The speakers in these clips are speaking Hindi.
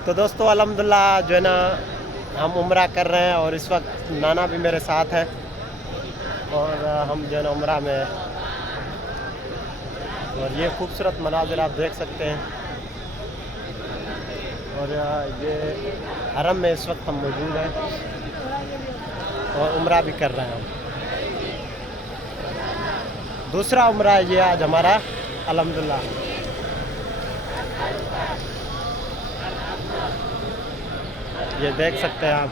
तो दोस्तों अल्हम्दुलिल्लाह जो है ना हम उम्रा कर रहे हैं और इस वक्त नाना भी मेरे साथ है और हम जो है ना उम्रा में और ये खूबसूरत मनाज़िर आप देख सकते हैं। और ये हरम में इस वक्त हम मौजूद हैं और उम्रा भी कर रहे हैं हम। दूसरा उम्रा है ये आज हमारा अल्हम्दुलिल्लाह। ये देख सकते हैं आप।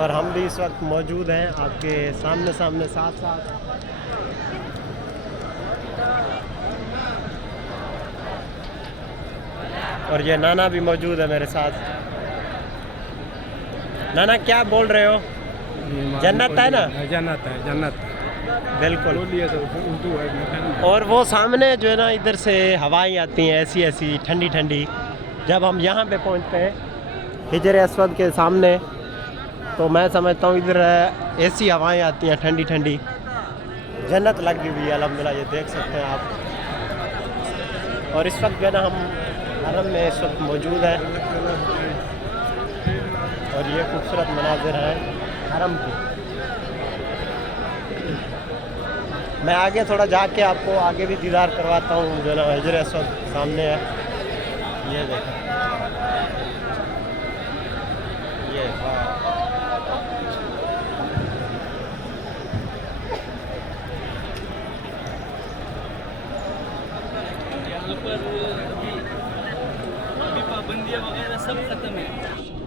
और हम भी इस वक्त मौजूद हैं आपके सामने सामने साथ साथ। और ये नाना भी मौजूद है मेरे साथ। नाना क्या बोल रहे हो? जन्नत है ना? जन्नत है, जन्नत बिल्कुल। बोलिए तो उर्दू है। और वो सामने जो है ना इधर से हवाएं आती हैं ऐसी ऐसी ठंडी ठंडी। जब हम यहाँ पे पहुँचते हैं हिजर अस्वद के सामने तो मैं समझता हूँ इधर ऐसी हवाएं आती हैं ठंडी ठंडी। जन्नत लगी हुई है अल्हम्दुलिल्लाह, ये देख सकते हैं आप। और इस वक्त जो है ना हम हरम में इस वक्त मौजूद हैं और ये खूबसूरत मनाजिर हैं हरम की। मैं आगे थोड़ा जाके आपको आगे भी दीदार करवाता हूँ जो ना हिजर अस्वद सामने है। ये देखो ये यहाँ पर अभी पाबंदियाँ वगैरह सब खत्म है।